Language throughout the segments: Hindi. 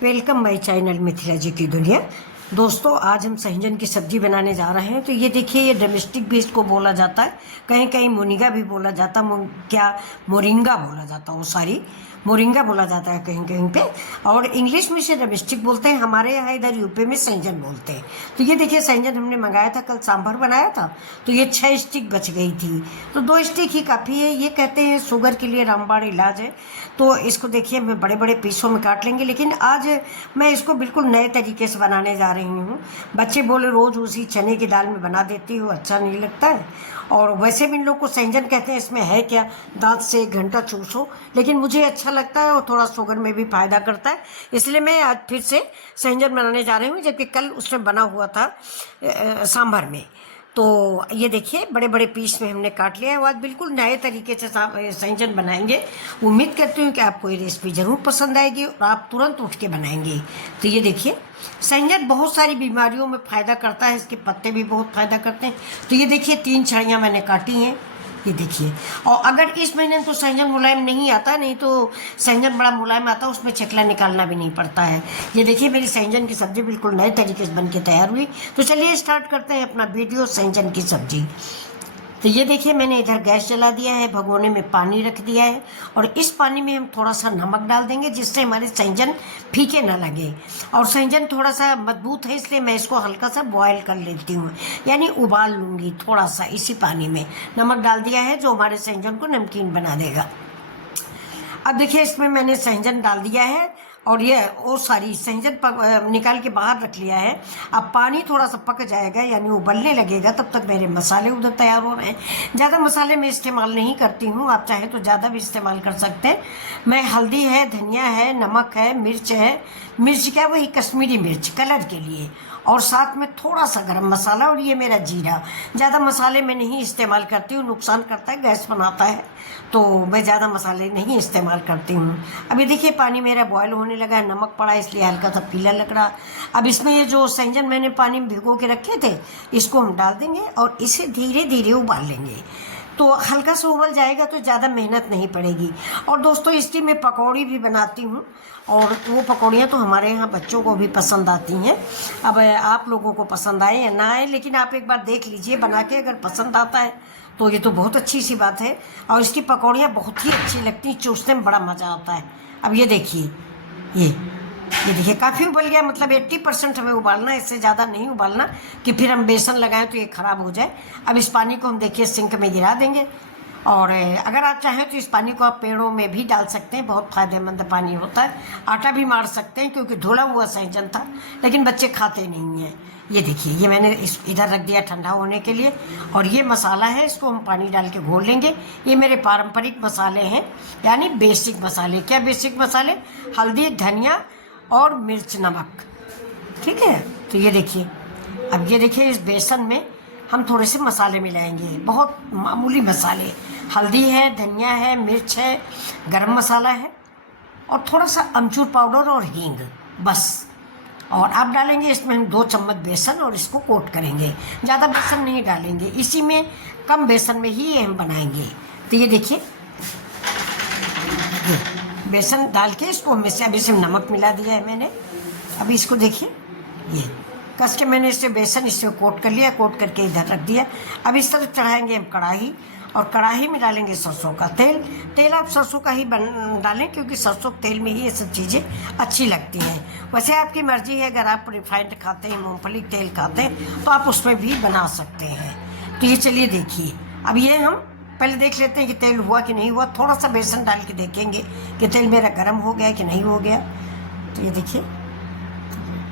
वेलकम माय चैनल मिथिला जी की दुनिया। दोस्तों, आज हम सहजन की सब्जी बनाने जा रहे हैं। तो ये देखिए, ये डोमेस्टिक भी इसको बोला जाता है, कहीं कहीं मोनिगा भी बोला जाता है, क्या मोरिंगा बोला जाता है, वो सारी मोरिंगा बोला जाता है कहीं कहीं पे। और इंग्लिश में से डोमेस्टिक बोलते हैं, हमारे यहाँ इधर यूपी में सहजन बोलते हैं। तो ये देखिए, सहजन हमने मंगाया था, कल सांभर बनाया था, तो ये 6 स्टिक बच गई थी। तो 2 स्टिक ही काफ़ी है। ये कहते हैं शुगर के लिए रामबाण इलाज है। तो इसको देखिए, हम बड़े बड़े पीसों में काट लेंगे, लेकिन आज मैं इसको बिल्कुल नए तरीके से बनाने जा रही हूँ। बच्चे बोले रोज़ उसी चने की दाल में बना देती हो, अच्छा नहीं लगता है। और वैसे भी इन लोग को सहजन कहते हैं, इसमें है क्या, दांत से 1 घंटा चूसो, लेकिन मुझे अच्छा लगता है और थोड़ा शुगर में भी फायदा करता है, इसलिए मैं आज फिर से सहजन बनाने जा रही हूँ, जबकि कल उसमें बना हुआ था सांभर में। तो ये देखिए, बड़े बड़े पीस में हमने काट लिया है। आज बिल्कुल नए तरीके से सहजन बनाएंगे। उम्मीद करती हूँ कि आपको ये रेसिपी ज़रूर पसंद आएगी और आप तुरंत उठ के बनाएंगे। तो ये देखिए, सहजन बहुत सारी बीमारियों में फ़ायदा करता है, इसके पत्ते भी बहुत फ़ायदा करते हैं। तो ये देखिए, 3 छड़ियाँ मैंने काटी हैं, ये देखिए। और अगर इस महीने तो सहजन मुलायम नहीं आता, नहीं तो सहजन बड़ा मुलायम आता, उसमें छिकला निकालना भी नहीं पड़ता है। ये देखिए, मेरी सहजन की सब्ज़ी बिल्कुल नए तरीके से बन के तैयार हुई। तो चलिए स्टार्ट करते हैं अपना वीडियो, सहजन की सब्ज़ी। तो ये देखिए, मैंने इधर गैस जला दिया है, भगोने में पानी रख दिया है, और इस पानी में हम थोड़ा सा नमक डाल देंगे, जिससे हमारे सहजन फीके ना लगे। और सहजन थोड़ा सा मजबूत है, इसलिए मैं इसको हल्का सा बॉयल कर लेती हूँ, यानी उबाल लूँगी थोड़ा सा। इसी पानी में नमक डाल दिया है, जो हमारे सहजन को नमकीन बना देगा। अब देखिए, इसमें मैंने सहजन डाल दिया है, और ये वो सारी सहजन निकाल के बाहर रख लिया है। अब पानी थोड़ा सा पक जाएगा, यानी उबलने लगेगा, तब तक मेरे मसाले उधर तैयार हो रहे हैं। ज़्यादा मसाले मैं इस्तेमाल नहीं करती हूँ, आप चाहे तो ज़्यादा भी इस्तेमाल कर सकते हैं। मैं हल्दी है, धनिया है, नमक है, मिर्च है, मिर्च क्या, वही कश्मीरी मिर्च कलर के लिए, और साथ में थोड़ा सा गरम मसाला, और ये मेरा जीरा। ज़्यादा मसाले मैं नहीं इस्तेमाल करती हूँ, नुकसान करता है, गैस बनाता है, तो मैं ज़्यादा मसाले नहीं इस्तेमाल करती हूँ। अभी देखिए, पानी मेरा बॉयल होने लगा है, नमक पड़ा इसलिए हल्का सा पीला लग रहा। अब इसमें ये जो सहजन मैंने पानी में भिगो के रखे थे, इसको हम डाल देंगे और इसे धीरे धीरे उबाल लेंगे। तो हल्का सा उबल जाएगा तो ज़्यादा मेहनत नहीं पड़ेगी। और दोस्तों, इसकी मैं पकौड़ी भी बनाती हूँ, और वो पकौड़ियाँ तो हमारे यहाँ बच्चों को भी पसंद आती हैं। अब आप लोगों को पसंद आए या ना आए, लेकिन आप एक बार देख लीजिए बना के, अगर पसंद आता है तो ये तो बहुत अच्छी सी बात है। और इसकी पकौड़ियाँ बहुत ही अच्छी लगती हैं, चूसने में बड़ा मज़ा आता है। अब ये देखिए, ये देखिए, काफ़ी उबल गया, मतलब 80% हमें उबालना है, इससे ज़्यादा नहीं उबालना कि फिर हम बेसन लगाएं तो ये ख़राब हो जाए। अब इस पानी को हम देखिए सिंक में गिरा देंगे, और अगर आप चाहें तो इस पानी को आप पेड़ों में भी डाल सकते हैं, बहुत फ़ायदेमंद पानी होता है। आटा भी मार सकते हैं, क्योंकि धुला हुआ सहजन था, लेकिन बच्चे खाते नहीं हैं। ये देखिए, ये मैंने इधर रख दिया ठंडा होने के लिए, और ये मसाला है, इसको हम पानी डाल के घोल लेंगे। ये मेरे पारंपरिक मसाले हैं, यानी बेसिक मसाले। क्या बेसिक मसाले? हल्दी, धनिया और मिर्च, नमक, ठीक है। तो ये देखिए, अब ये देखिए, इस बेसन में हम थोड़े से मसाले मिलाएंगे, बहुत मामूली मसाले। हल्दी है, धनिया है, मिर्च है, गरम मसाला है, और थोड़ा सा अमचूर पाउडर और हींग, बस। और अब डालेंगे इसमें हम 2 चम्मच बेसन, और इसको कोट करेंगे। ज़्यादा बेसन नहीं डालेंगे, इसी में कम बेसन में ही ये हम बनाएंगे। तो ये देखिए, बेसन डाल के इसको हम इससे, अभी से नमक मिला दिया है मैंने। अभी इसको देखिए, ये कस के मैंने इससे बेसन इससे कोट कर लिया, कोट करके इधर रख दिया। अब इस तरफ चढ़ाएंगे हम कढ़ाई, और कढ़ाई में डालेंगे सरसों का तेल। तेल आप सरसों का ही डालें, क्योंकि सरसों के तेल में ही ये सब चीज़ें अच्छी लगती हैं। वैसे आपकी मर्जी है, अगर आप रिफाइंड खाते हैं, मूंगफली तेल खाते हैं, तो आप उसमें भी बना सकते हैं। तो ये चलिए देखिए, अब ये हम पहले देख लेते हैं कि तेल हुआ कि नहीं हुआ। थोड़ा सा बेसन डाल के देखेंगे कि तेल मेरा गर्म हो गया कि नहीं हो गया। तो ये देखिए,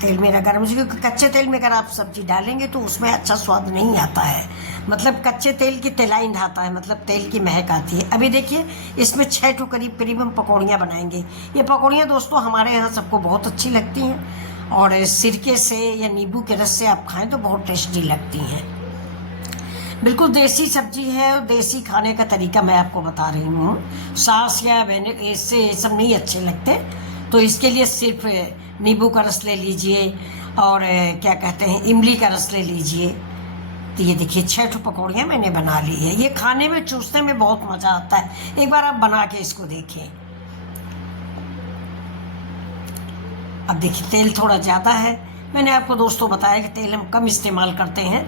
तेल मेरा गर्म, क्योंकि कच्चे तेल में अगर आप सब्जी डालेंगे तो उसमें अच्छा स्वाद नहीं आता है, मतलब कच्चे तेल की तेलाइन आता है, मतलब तेल की महक आती है। अभी देखिए, इसमें 6 ठो करीब करीब हम पकौड़ियाँ बनाएंगे। ये पकौड़ियाँ दोस्तों हमारे यहाँ सबको बहुत अच्छी लगती हैं, और सिरके से या नींबू के रस से आप खाएँ तो बहुत टेस्टी लगती हैं। बिल्कुल देसी सब्जी है, और देसी खाने का तरीका मैं आपको बता रही हूँ। सास या इससे ये सब नहीं अच्छे लगते, तो इसके लिए सिर्फ नींबू का रस ले लीजिए, और क्या कहते हैं, इमली का रस ले लीजिए। तो ये देखिए, 6 ठो पकौड़ियाँ मैंने बना ली है। ये खाने में, चूसने में बहुत मज़ा आता है, एक बार आप बना के इसको देखें। अब देखिए तेल थोड़ा ज़्यादा है। मैंने आपको दोस्तों बताया कि तेल हम कम इस्तेमाल करते हैं,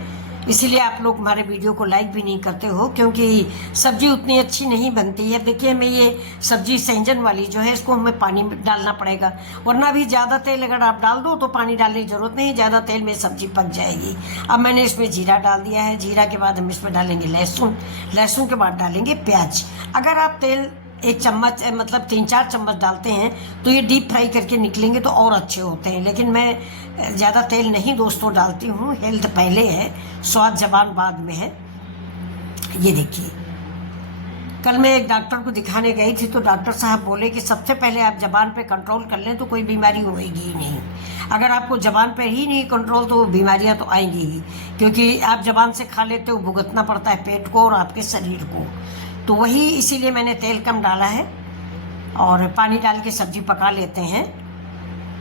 इसीलिए आप लोग हमारे वीडियो को लाइक भी नहीं करते हो, क्योंकि सब्जी उतनी अच्छी नहीं बनती है। देखिए मैं ये सब्जी सहजन वाली जो है इसको हमें पानी में डालना पड़ेगा, वरना भी ज़्यादा तेल अगर आप डाल दो तो पानी डालने की ज़रूरत नहीं, ज़्यादा तेल में सब्जी पक जाएगी। अब मैंने इसमें जीरा डाल दिया है। जीरा के बाद हम इसमें डालेंगे लहसुन, लहसुन के बाद डालेंगे प्याज। अगर आप तेल 1 चम्मच मतलब 3-4 चम्मच डालते हैं तो ये डीप फ्राई करके निकलेंगे तो और अच्छे होते हैं, लेकिन मैं ज़्यादा तेल नहीं दोस्तों डालती हूँ। हेल्थ पहले है, स्वाद जबान बाद में है। ये देखिए, कल मैं एक डॉक्टर को दिखाने गई थी तो डॉक्टर साहब बोले कि सबसे पहले आप जबान पे कंट्रोल कर लें तो कोई बीमारी होएगी ही नहीं। अगर आपको जबान पे ही नहीं कंट्रोल तो बीमारियां तो आएंगी ही, क्योंकि आप जबान से खा लेते हो, भुगतना पड़ता है पेट को और आपके शरीर को। तो वही इसीलिए मैंने तेल कम डाला है और पानी डाल के सब्जी पका लेते हैं।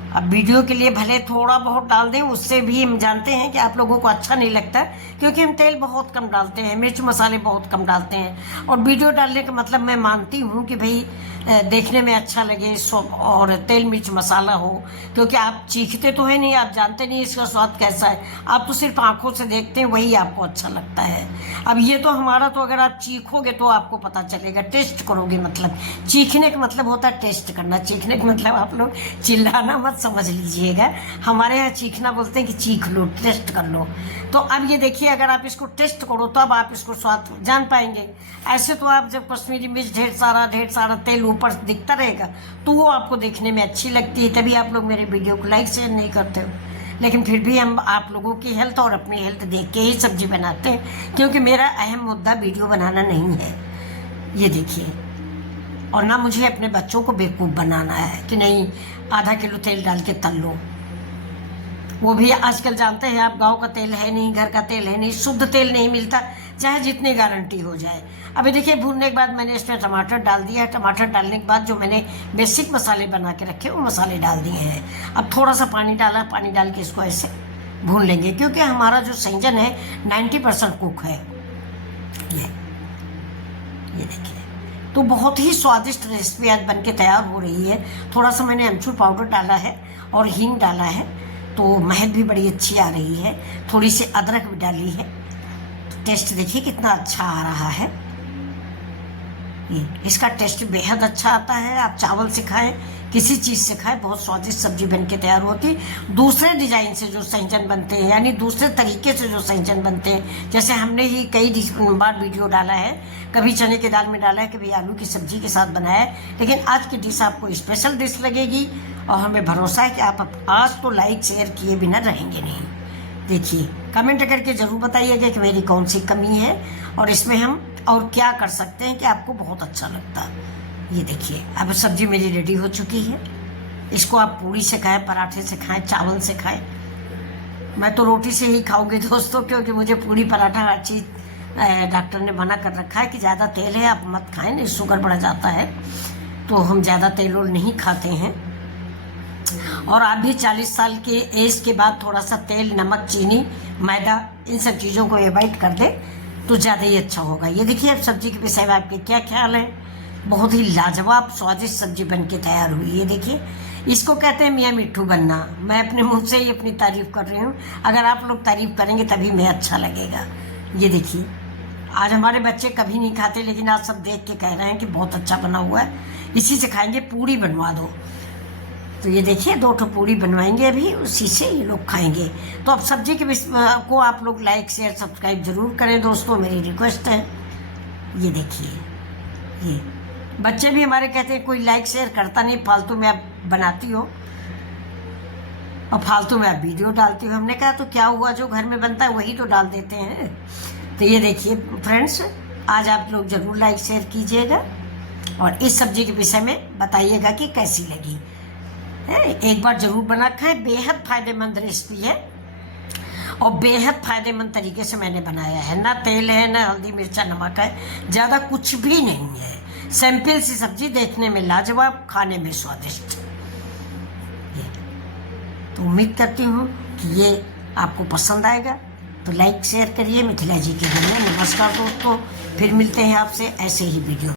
अब वीडियो के लिए भले थोड़ा बहुत डाल दें, उससे भी हम जानते हैं कि आप लोगों को अच्छा नहीं लगता, क्योंकि हम तेल बहुत कम डालते हैं, मिर्च मसाले बहुत कम डालते हैं। और वीडियो डालने का मतलब मैं मानती हूँ कि भाई देखने में अच्छा लगे और तेल मिर्च मसाला हो, क्योंकि आप चीखते तो है नहीं, आप जानते नहीं इसका स्वाद कैसा है, आप तो सिर्फ आंखों से देखते हैं, वही आपको अच्छा लगता है। अब ये तो हमारा तो अगर आप चीखोगे तो आपको पता चलेगा, टेस्ट करोगे, मतलब चीखने का मतलब होता है टेस्ट करना। चीखने का मतलब आप लोग चिल्लाना मत समझ लीजिएगा, हमारे यहाँ चीखना बोलते हैं कि चीख लो, टेस्ट कर लो। तो अब ये देखिए, अगर आप इसको टेस्ट करो तब आप इसको स्वाद जान पाएंगे। ऐसे तो आप जब कश्मीरी मिर्च ढेर सारा तेल ऊपर दिखता रहेगा तो वो आपको देखने में अच्छी लगती है, तभी आप लोग मेरे वीडियो को लाइक शेयर नहीं करते हो। लेकिन फिर भी हम आप लोगों की हेल्थ और अपनी हेल्थ देख के ही सब्जी बनाते हैं, क्योंकि मेरा अहम मुद्दा वीडियो बनाना नहीं है। ये देखिए, और ना मुझे अपने बच्चों को बेवकूफ़ बनाना है कि नहीं आधा किलो तेल डाल के तल लो। वो भी आजकल जानते हैं आप, गांव का तेल है नहीं, घर का तेल है नहीं, शुद्ध तेल नहीं मिलता, चाहे जितनी गारंटी हो जाए। अभी देखिए, भूनने के बाद मैंने इसमें टमाटर डाल दिया है। टमाटर डालने के बाद जो मैंने बेसिक मसाले बना के रखे वो मसाले डाल दिए हैं। अब थोड़ा सा पानी डाला, पानी डाल के इसको ऐसे भून लेंगे, क्योंकि हमारा जो सहजन है 90% कुक है। ये देखिए, तो बहुत ही स्वादिष्ट रेसिपी आज बनके तैयार हो रही है। थोड़ा सा मैंने अमचूर पाउडर डाला है और हींग डाला है, तो महक भी बड़ी अच्छी आ रही है। थोड़ी सी अदरक भी डाली है, तो टेस्ट देखिए कितना अच्छा आ रहा है। ये इसका टेस्ट बेहद अच्छा आता है। आप चावल से खाएं, किसी चीज़ से खाएं, बहुत स्वादिष्ट सब्जी बनके तैयार होती। दूसरे डिजाइन से जो सहजन बनते हैं, यानी दूसरे तरीके से जो सहजन बनते हैं, जैसे हमने ही कई बार वीडियो डाला है, कभी चने की दाल में डाला है, कभी आलू की सब्जी के साथ बनाया है, लेकिन आज की डिश आपको स्पेशल डिश लगेगी और हमें भरोसा है कि आप आज तो लाइक शेयर किए बिना रहेंगे नहीं। देखिए, कमेंट करके ज़रूर बताइएगा कि मेरी कौन सी कमी है और इसमें हम और क्या कर सकते हैं कि आपको बहुत अच्छा लगता है। ये देखिए, अब सब्जी मेरी रेडी हो चुकी है। इसको आप पूरी से खाएं, पराठे से खाएं, चावल से खाएं। मैं तो रोटी से ही खाऊंगी दोस्तों, क्योंकि मुझे पूरी पराठा हर चीज़ डॉक्टर ने मना कर रखा है कि ज़्यादा तेल है आप मत खाएं, नहीं शुगर बढ़ जाता है, तो हम ज़्यादा तेल और नहीं खाते हैं। और आप भी 40 साल के एज के बाद थोड़ा सा तेल, नमक, चीनी, मैदा, इन सब चीज़ों को अवॉइड कर दे तो ज़्यादा ही अच्छा होगा। ये देखिए, अब सब्जी के विषय में आपके क्या ख्याल है। बहुत ही लाजवाब स्वादिष्ट सब्जी बनके तैयार हुई। ये देखिए, इसको कहते हैं मियाँ मिट्ठू बनना। मैं अपने मुंह से ही अपनी तारीफ कर रही हूँ, अगर आप लोग तारीफ करेंगे तभी मैं अच्छा लगेगा। ये देखिए, आज हमारे बच्चे कभी नहीं खाते, लेकिन आज सब देख के कह रहे हैं कि बहुत अच्छा बना हुआ है, इसी से खाएंगे, पूरी बनवा दो। तो ये देखिए, 2 ठो पूरी बनवाएंगे अभी, उसी से ये लोग खाएंगे। तो अब सब्जी के को आप लोग लाइक शेयर सब्सक्राइब जरूर करें दोस्तों, मेरी रिक्वेस्ट है। ये देखिए, ये बच्चे भी हमारे कहते हैं कोई लाइक शेयर करता नहीं, फालतू में आप बनाती हो और फालतू में आप वीडियो डालती हो। हमने कहा तो क्या हुआ, जो घर में बनता है वही तो डाल देते हैं। तो ये देखिए फ्रेंड्स, आज आप लोग जरूर लाइक शेयर कीजिएगा और इस सब्जी के विषय में बताइएगा कि कैसी लगी। एक बार जरूर बना खाएं, बेहद फायदेमंद रेसिपी है और बेहद फायदेमंद तरीके से मैंने बनाया है। ना तेल है, ना हल्दी मिर्चा नमक है, ज़्यादा कुछ भी नहीं है। सिंपल सी सब्जी, देखने में लाजवाब, खाने में स्वादिष्ट। तो उम्मीद करती हूँ कि ये आपको पसंद आएगा, तो लाइक शेयर करिए। मिथिला जी की दुनिया। नमस्कार दोस्तों, फिर मिलते हैं आपसे ऐसे ही वीडियो।